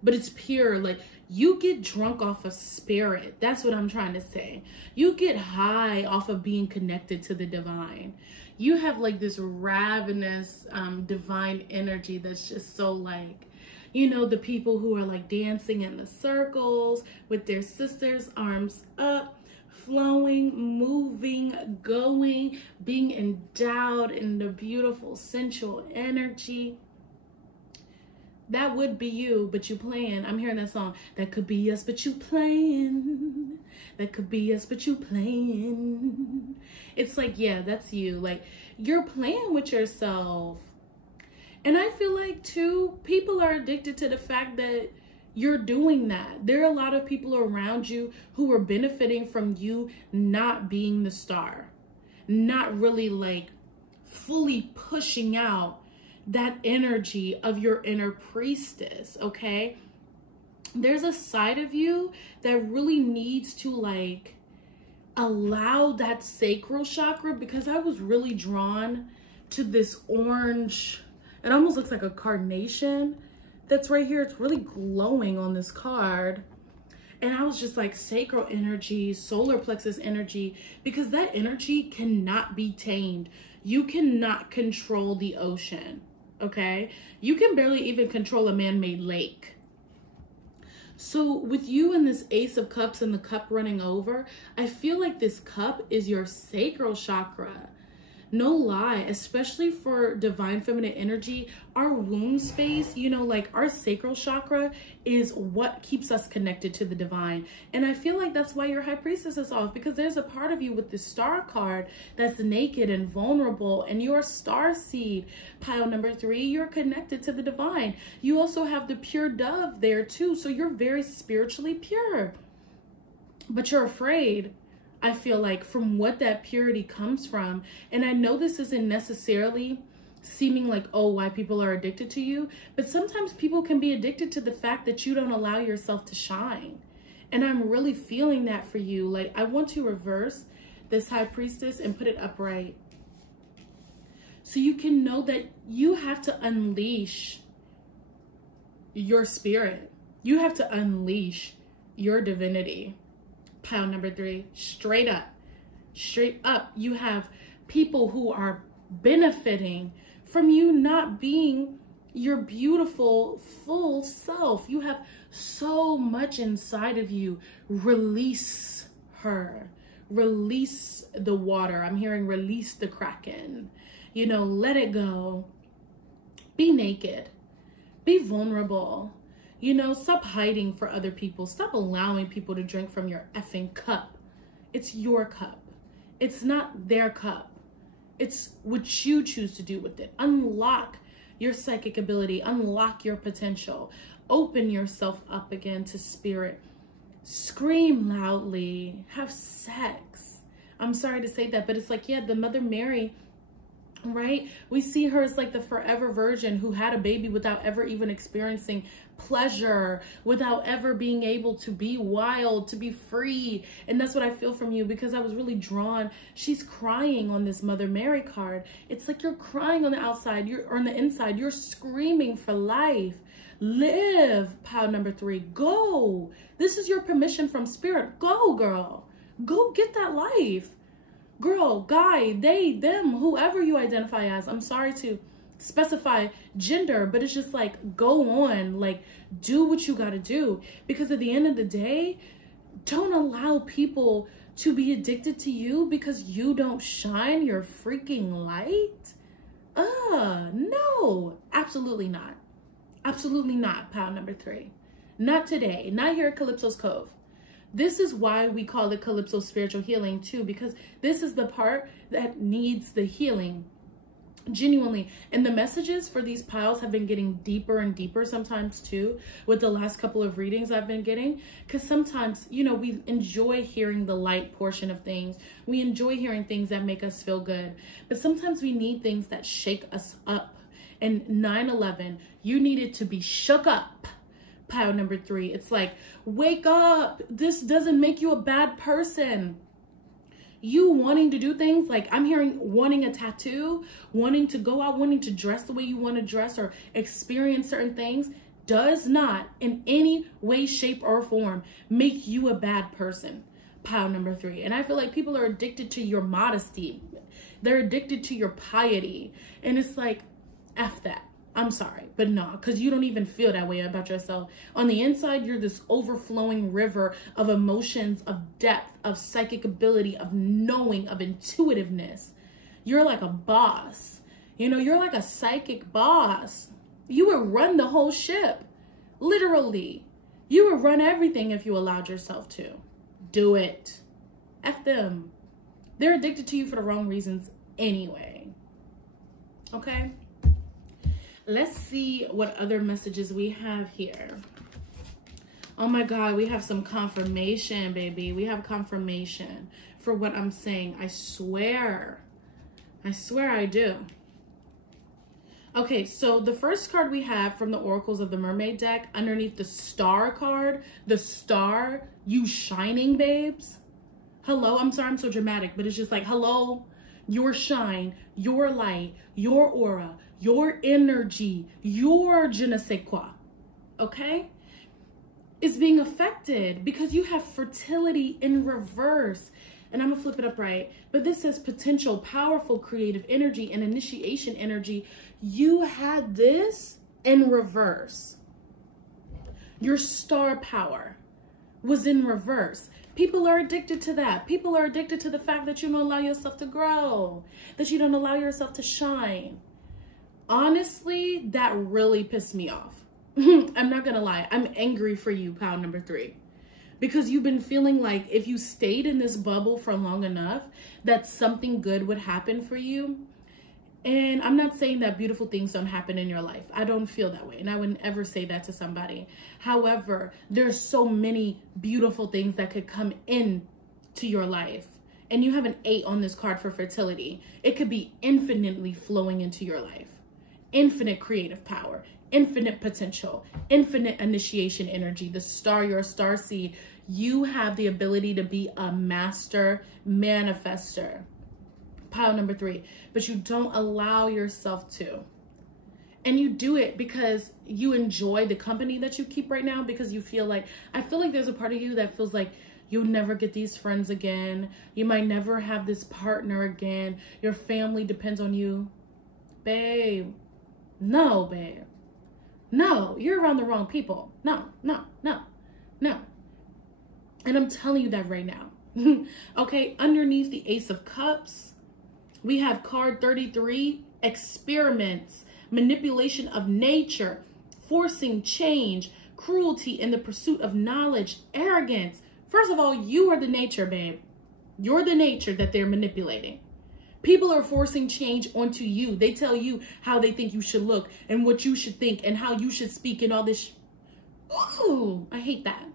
but it's pure. Like, you get drunk off of spirit. That's what I'm trying to say. You get high off of being connected to the divine. You have like this ravenous divine energy that's just so like, you know, the people who are like dancing in the circles with their sisters, arms up, flowing, moving, going, being endowed in the beautiful sensual energy. That would be you, but you playing. I'm hearing that song. That could be us, but you playing. That could be us, but you playing. It's like, yeah, that's you. Like, you're playing with yourself. And I feel like, too, people are addicted to the fact that you're doing that. There are a lot of people around you who are benefiting from you not being the star. Not really, like, fully pushing out that energy of your inner priestess, okay? There's a side of you that really needs to, like, allow that sacral chakra, because I was really drawn to this orange. It almost looks like a carnation that's right here. It's really glowing on this card. And I was just like, sacral energy, solar plexus energy, because that energy cannot be tamed. You cannot control the ocean, okay? You can barely even control a man-made lake. So with you and this Ace of Cups and the cup running over, I feel like this cup is your sacral chakra. No lie, especially for divine feminine energy, our womb space, you know, like our sacral chakra is what keeps us connected to the divine. And I feel like that's why your high priestess is off, because there's a part of you with the star card that's naked and vulnerable, and your star seed, pile number 3, you're connected to the divine. You also have the pure dove there too. So you're very spiritually pure, but you're afraid, I feel like, from what that purity comes from. And I know this isn't necessarily seeming like, oh, why people are addicted to you, but sometimes people can be addicted to the fact that you don't allow yourself to shine. And I'm really feeling that for you. Like, I want to reverse this high priestess and put it upright, so you can know that you have to unleash your spirit. You have to unleash your divinity. Pile number 3, straight up, you have people who are benefiting from you not being your beautiful full self. You have so much inside of you. Release her, release the water. I'm hearing release the kraken, you know, let it go. Be naked, be vulnerable. You know, stop hiding for other people. Stop allowing people to drink from your effing cup. It's your cup. It's not their cup. It's what you choose to do with it. Unlock your psychic ability. Unlock your potential. Open yourself up again to spirit. Scream loudly. Have sex. I'm sorry to say that, but it's like, yeah, the Mother Mary, right? We see her as like the forever virgin who had a baby without ever even experiencing pleasure, without ever being able to be wild, to be free. And that's what I feel from you, because I was really drawn. She's crying on this Mother Mary card. It's like you're crying on the outside, or on the inside, you're screaming for life. Live, pile number 3. Go. This is your permission from spirit. Go, girl. Go get that life. Girl, guy, they, them, whoever you identify as. I'm sorry to specify gender, but it's just like, go on, like, do what you got to do. Because at the end of the day, don't allow people to be addicted to you because you don't shine your freaking light. No, absolutely not. Absolutely not, pile number 3. Not today, not here at Calypso's Cove. This is why we call it Calypso Spiritual Healing too, because this is the part that needs the healing. Genuinely. And the messages for these piles have been getting deeper and deeper sometimes too, with the last couple of readings I've been getting. Because sometimes, you know, we enjoy hearing the light portion of things. We enjoy hearing things that make us feel good. But sometimes we need things that shake us up. And 9/11, you needed to be shook up. Pile number 3. It's like, wake up. This doesn't make you a bad person. You wanting to do things, like I'm hearing wanting a tattoo, wanting to go out, wanting to dress the way you want to dress or experience certain things, does not in any way, shape, or form make you a bad person. Pile number 3. And I feel like people are addicted to your modesty. They're addicted to your piety. And it's like, F that. I'm sorry, but no, because you don't even feel that way about yourself. On the inside, you're this overflowing river of emotions, of depth, of psychic ability, of knowing, of intuitiveness. You're like a boss. You know, you're like a psychic boss. You would run the whole ship. Literally. You would run everything if you allowed yourself to. Do it. F them. They're addicted to you for the wrong reasons anyway. Okay? Let's see what other messages we have here. Oh my God, we have some confirmation, baby. We have confirmation for what I'm saying. I swear. I swear I do. Okay, so the first card we have from the Oracles of the Mermaid deck, underneath the star card, the star, you shining, babes. Hello, I'm sorry I'm so dramatic, but it's just like, hello, your shine, your light, your aura, your energy, your je ne sais quoi, okay, is being affected because you have fertility in reverse. And I'm gonna flip it up right. But this says potential, powerful, creative energy and initiation energy. You had this in reverse. Your star power was in reverse. People are addicted to that. People are addicted to the fact that you don't allow yourself to grow, that you don't allow yourself to shine. Honestly, that really pissed me off. I'm not gonna lie. I'm angry for you, pile number 3. Because you've been feeling like if you stayed in this bubble for long enough, that something good would happen for you. And I'm not saying that beautiful things don't happen in your life. I don't feel that way. And I wouldn't ever say that to somebody. However, there's so many beautiful things that could come in to your life. And you have an 8 on this card for fertility. It could be infinitely flowing into your life. Infinite creative power, infinite potential, infinite initiation energy. The star, your star seed, you have the ability to be a master manifester. Pile number 3, but you don't allow yourself to. And you do it because you enjoy the company that you keep right now, because you feel like, I feel like there's a part of you that feels like you'll never get these friends again. You might never have this partner again. Your family depends on you. Babe, no, babe. No, you're around the wrong people. No, no, no, no. And I'm telling you that right now. Okay, underneath the Ace of Cups, we have card 33, experiments, manipulation of nature, forcing change, cruelty in the pursuit of knowledge, arrogance. First of all, you are the nature, babe. You're the nature that they're manipulating. People are forcing change onto you. They tell you how they think you should look and what you should think and how you should speak and all this. Ooh, I hate that.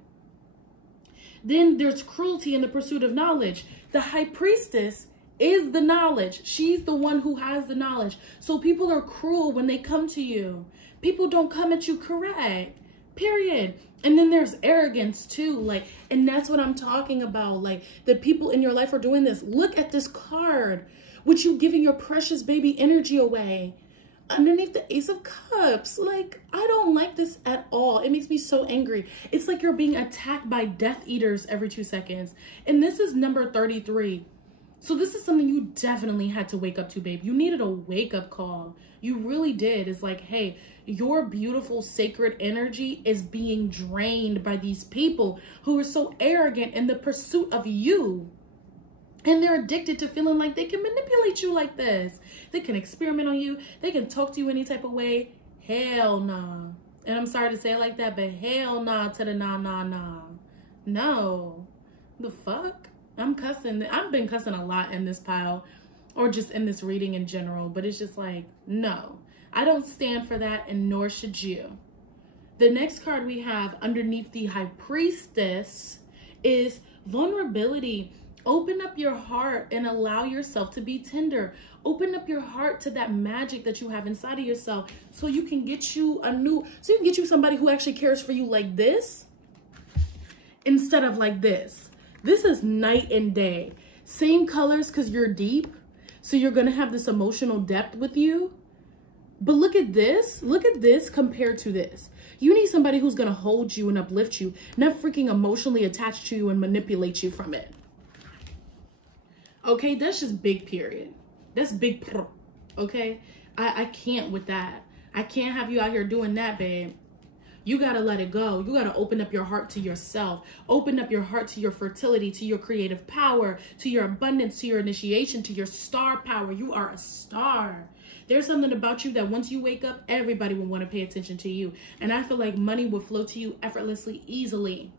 Then there's cruelty in the pursuit of knowledge. The High Priestess is the knowledge. She's the one who has the knowledge. So people are cruel when they come to you. People don't come at you correct, period. And then there's arrogance too. Like, and that's what I'm talking about. Like, the people in your life are doing this. Look at this card. With you giving your precious baby energy away. Underneath the Ace of Cups. Like, I don't like this at all. It makes me so angry. It's like you're being attacked by Death Eaters every 2 seconds. And this is number 33. So this is something you definitely had to wake up to, babe. You needed a wake-up call. You really did. It's like, hey, your beautiful sacred energy is being drained by these people who are so arrogant in the pursuit of you. And they're addicted to feeling like they can manipulate you like this. They can experiment on you. They can talk to you any type of way. Hell nah. And I'm sorry to say it like that, but hell nah to the nah, nah, nah. No. The fuck? I'm cussing. I've been cussing a lot in this pile, or just in this reading in general, but it's just like, no. I don't stand for that, and nor should you. The next card we have underneath the High Priestess is vulnerability. Open up your heart and allow yourself to be tender. Open up your heart to that magic that you have inside of yourself, so you can get you somebody who actually cares for you like this instead of like this. This is night and day. Same colors because you're deep, so you're going to have this emotional depth with you. But look at this. Look at this compared to this. You need somebody who's going to hold you and uplift you, not freaking emotionally attached to you and manipulate you from it. Okay, that's just big period. That's big pro. Okay, I can't with that. I can't have you out here doing that, babe. You got to let it go. You got to open up your heart to yourself. Open up your heart to your fertility, to your creative power, to your abundance, to your initiation, to your star power. You are a star. There's something about you that once you wake up, everybody will want to pay attention to you. And I feel like money will flow to you effortlessly, easily.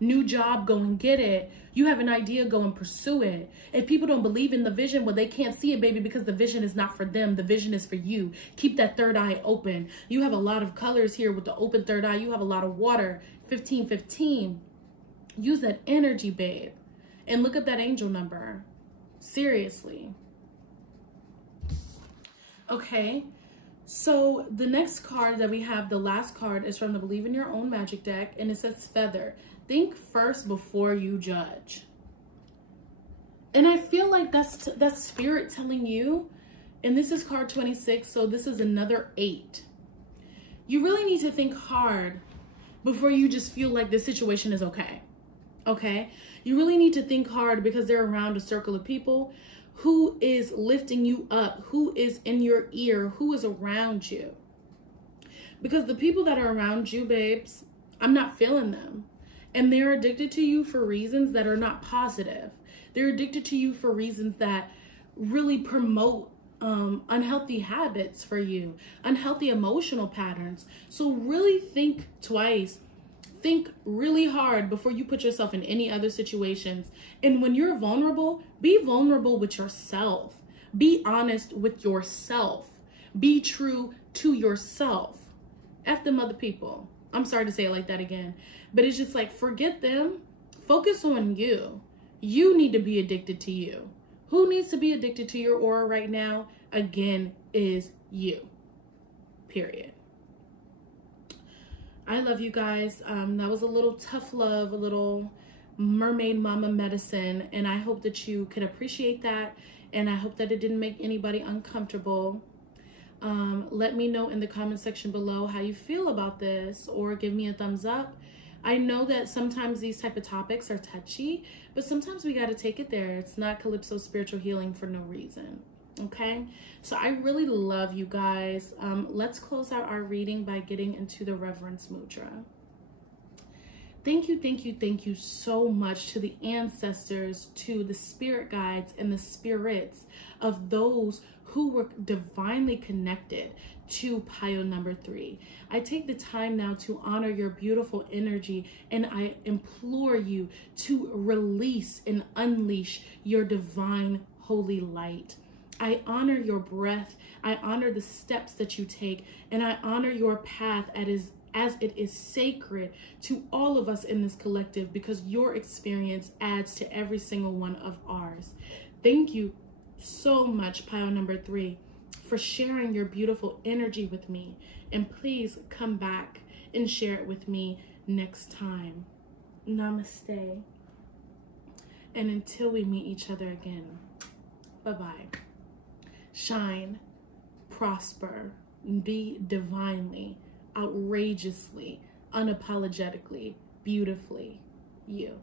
New job, go and get it. You have an idea, go and pursue it. If people don't believe in the vision, well, they can't see it, baby, because the vision is not for them. The vision is for you. Keep that third eye open. You have a lot of colors here with the open third eye. You have a lot of water. 1515. Use that energy, babe. And look at that angel number. Seriously. Okay. So the next card that we have, the last card, is from the Believe in Your Own Magic deck, and it says Feather. Think first before you judge. And I feel like that's spirit telling you, and this is card 26, so this is another 8. You really need to think hard before you just feel like the situation is okay. Okay? You really need to think hard, because they're around a circle of people who is lifting you up, who is in your ear, who is around you. Because the people that are around you, babes, I'm not feeling them. And they're addicted to you for reasons that are not positive. They're addicted to you for reasons that really promote unhealthy habits for you, unhealthy emotional patterns. So really think twice. Think really hard before you put yourself in any other situations. And when you're vulnerable, be vulnerable with yourself. Be honest with yourself. Be true to yourself. F them other people. I'm sorry to say it like that again, but it's just like, forget them. Focus on you. You need to be addicted to you. Who needs to be addicted to your aura right now? Again, is you. Period. I love you guys. That was a little tough love, a little mermaid mama medicine. And I hope that you could appreciate that. And I hope that it didn't make anybody uncomfortable. Let me know in the comment section below how you feel about this, or give me a thumbs up. I know that sometimes these type of topics are touchy, but sometimes we got to take it there. It's not Calypso spiritual healing for no reason. Okay, so I really love you guys. Let's close out our reading by getting into the Reverence Mudra. Thank you so much to the ancestors, to the spirit guides and the spirits of those who were divinely connected to pile number 3. I take the time now to honor your beautiful energy, and I implore you to release and unleash your divine holy light. I honor your breath. I honor the steps that you take, and I honor your path as it is sacred to all of us in this collective, because your experience adds to every single one of ours. Thank you so much, pile number 3, for sharing your beautiful energy with me. And please come back and share it with me next time. Namaste. And until we meet each other again, bye-bye. Shine, prosper, be divinely, outrageously, unapologetically, beautifully you.